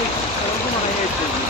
速いっていう。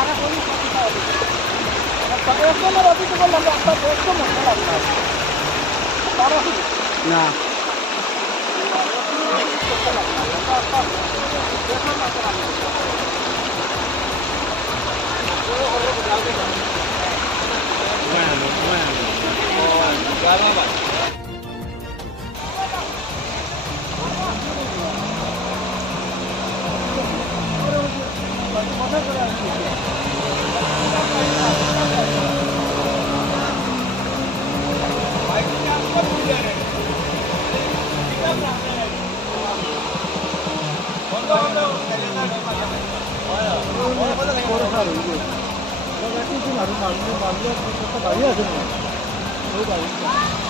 সারা গরিব অসুবিধা হবে একজনের অসুবিধা করলে আমরা আপনার একদম মশলা লাগবে তার অসুবিধা না Bueno, bueno. Bueno, ya va, va. गाड़ी आहे